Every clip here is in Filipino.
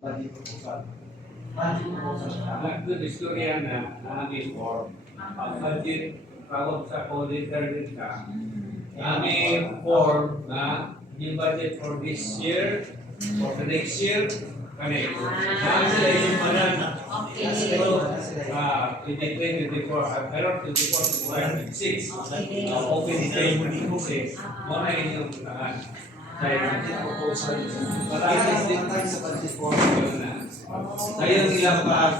budget proposal. Budget proposal siya. Nagdoon istorya na namin for budget tawag sa co-leader din ka. Namin form na yung budget for this year, for the next year, kani. Sila yung manan. Okay. So, 23, 24, pero 24, 26. Okay. Open detail mo dito kasi muna yung tahan. Kaya budget proposal. Marami din Tayo sa budget proposal. Ayun ilang paag.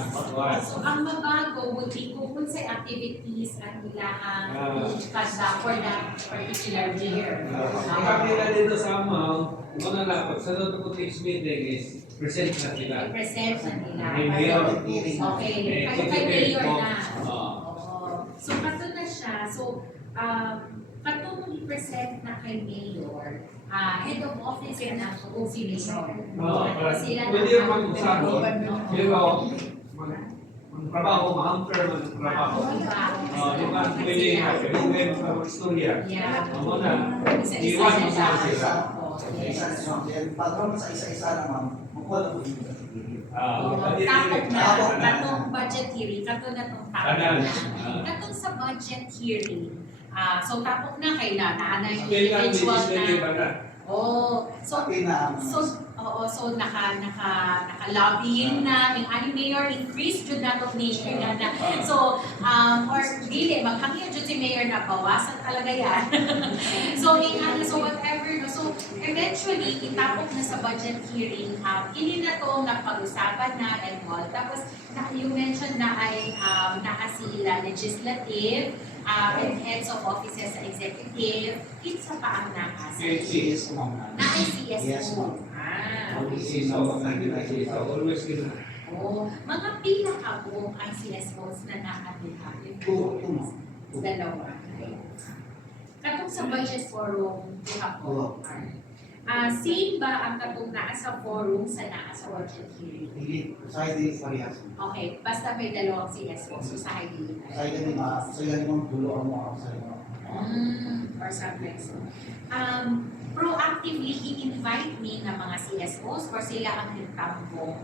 So, ang mabago would be kung sa activities ang ilang kada for that particular year. Ang kapila dito sa amaw, muna na, pag sa noto next meeting is present na sila. I-present na nila. May mayor. Okay. Kayo kay mayor na. Oo. Oo. So, kato na siya. So, katong i-present na kay mayor, head of office na kung si mayor. Oo, Sila na- pwede yung mag-usapon. Pero, magtrabaho, ma-hamper magtrabaho. Di ba, pwede nga, pwede sa istorya. Yeah. Amo na, Isa-isa iwan mo sila. sa sila. Isa sa ma'am. Then, pag sa isa-isa na ma'am, makuha po yung Tapos na, katong budget hearing, katong na itong tapos Kanan. na. Katong sa budget hearing, so tapos na kailangan na yung Kailan individual legislative na. ba na? Oh, so so naka-lobbying na yung ani mayor increase jud na tong nature na. So or dili maghangyo jud si mayor na bawasan talaga yan. So whatever no. So eventually itapok na sa budget hearing ini na to napag-usapan na and all. Tapos you mentioned na ay naa sila legislative and heads of offices sa executive, kinsa pa ang nakasa? CS ma'am. Na-ay CSO. Yes, ma'am. Always gina. Oh, mga pila ka po ang CSOs na nakadihapin? Two, ma'am. Dalawa. Okay. Katong sa budget forum, duha po. Same ba ang katong naa sa forum sa naa sa budget hearing? Hindi, sa hindi parehas. Okay, basta may dalawang CSOs so sa hindi na. Sa hindi ma'am, sa hindi ma'am, tulo mo ako sa inyo. Or something so. Proactively i-invite me ng mga CSOs or sila ang nagtampo?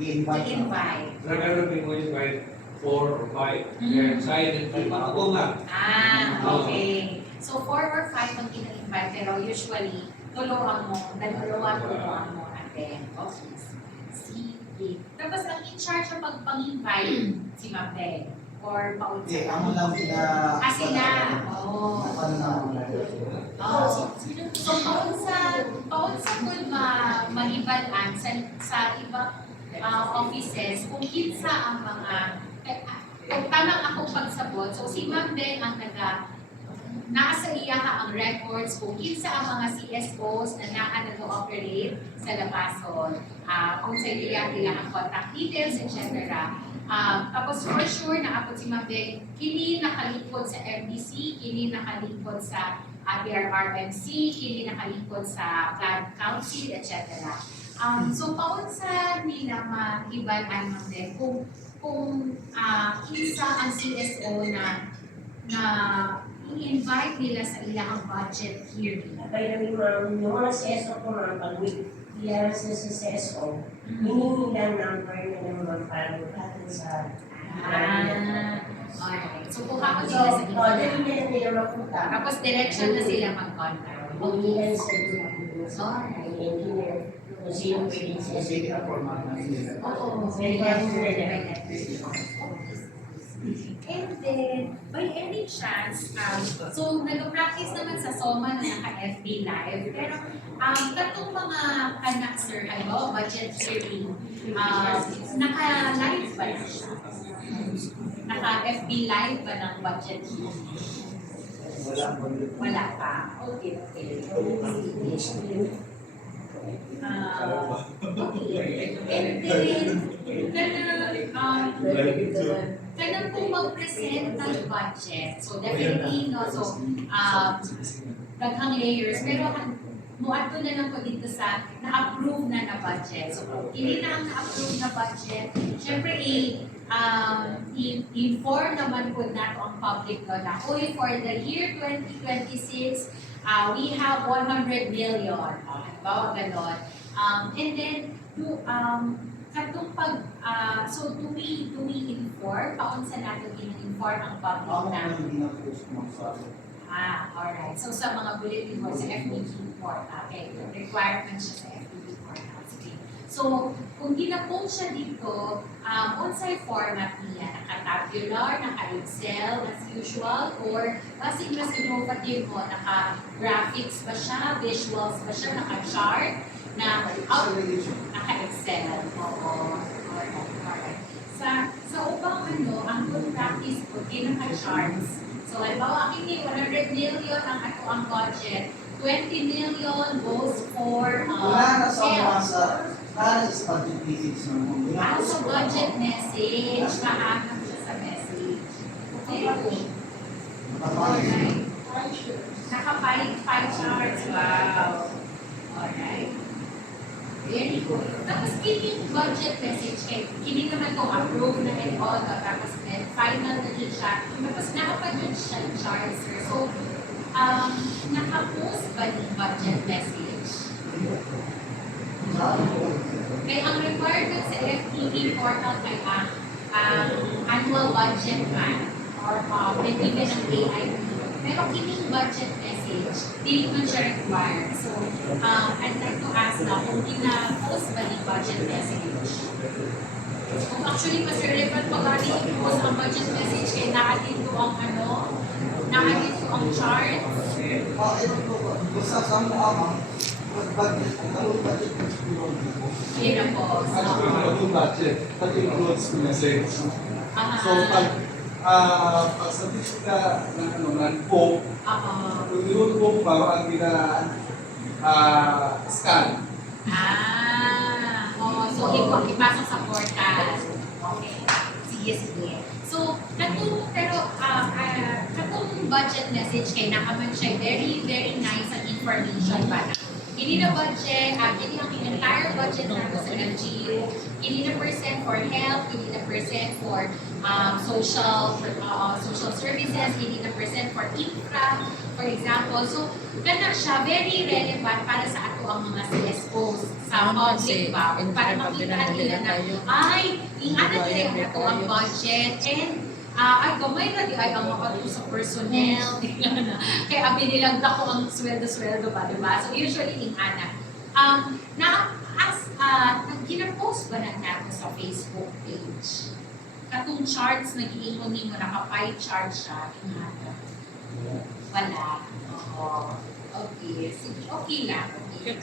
I-invite. I-invite. Nagkaroon mo yung kahit 4 or 5. Mm. Kaya silent pa. Ako nga. Okay. So 4 or 5 ang ina-invite pero usually tuluan mo, tuluan mo attend. Okay. Sige. Tapos ang in-charge ng pag-invite si Ma'am Beng or paunsa? Hindi, amo lang sila. Sila. Oh. Ano na So paunsa po maibalan sa ibang offices kung kinsa ang mga kung tamang akong pagsabot. So si Ma'am Beng ang nasa iyaha ang records kung kinsa ang mga CSOs na nag-ooperate sa Labason. Kung sa iya ang contact details, etc. Tapos for sure na ako si Ma'am Beng, kini nakalikod sa MDC, kini nakalikod sa BRRMC, kini nakalikod sa Plan Council, etc. So paunsa nila maibalan Ma'am Beng kung kinsa ang CSO na i-invite nila sa ilang budget hearing. Kaya yung mga CSO ko mga pag-clearance na sa CSO, hinihila number na ng mga parang natin sa Alright. So kuha ko So, sila sa ilang. dahil nila mapunta. Tapos direction na sila mag-contact. Humihilan sa sa Alright. engineer kung sino pwedeng Sige CSO. na format na sila. Oo. Very helpful na And then, by any chance, so nag-practice naman sa SOMA na naka-FB Live, pero katong mga kanak sir, budget hearing, naka-live ba na siya? Naka-FB Live ba ng budget hearing? Wala pa. Okay. Okay. And then, kanang kung mag-present ng budget, so definitely, no, so, daghang layers, pero muadto na lang po dito sa na-approve na budget. So, kung hindi na ang na-approve na budget, syempre, inform naman po nato ang public no, na, uy, for the year 2026, we have 100 million. Bawa ganon. And then, katong pag, so do we inform, paunsa natin in-inform ang public Ako na? na hindi na-post mo sa Alright. So sa mga bulletin board, sa FBB report, okay, requirement siya sa FBB report. Sige. So, kung gina-post siya dito, on-site format niya, naka-tabular, naka-Excel as usual, or mas innovative mo, naka-graphics ba siya, visuals ba siya, naka-chart, na naka-Excel. Oo. Alright. Sa ubang ang good practice ko, naka-charts. So, halimbawa, kini 100 million ang ato ang budget. 20 million goes for Wala na sa mga health. sa budget message ng mga. Ano sa budget message, mahanap siya sa message. Okay. Alright. Naka-pie charts. Wow. Alright. Very good. Tapos kini budget message kay kini naman kung approve na and all tapos final na din siya. Tapos nakapag-yun siya ng charts. So, naka-post ba yung budget message? Kaya ang requirement sa FTV portal kay ang annual budget plan or even ang AIP. Pero kining budget message, hindi man siya required. So, I'd like to ask na kung gina-post ba yung budget message? Kung actually mas relevant pag i-post ang budget message kaya nakadito ang nakadito ang chart. Ito po, gusto sa mga budget, ang budget Yun ang post. Actually, yung budget, that includes the message. So, pag submit ka ng poke, kung yung poke ba, ang scan. So ipasok sa portal. Okay. Sige. So, katong budget message kay nakaman siya very, very nice ang information ba na. Kini na budget, kini ang entire budget natin sa LGU, kini na percent for health, kini na percent for social services, kini na percent for infra, for example. So, kana siya very relevant para sa ato ang mga CSOs sa public ba, para makita nila na, ay, ingatan nila yung ato ang budget, and ay, gamay na di ay ang mga sa personnel. Kaya abi nilang dako ang sweldo ba, diba? So usually ingana. Gina-post ba na natin sa Facebook page? Katong charts, nag-iingon mo, naka-pie chart siya, ingana. Wala. Oo. Okay. Sige, okay lang. Okay.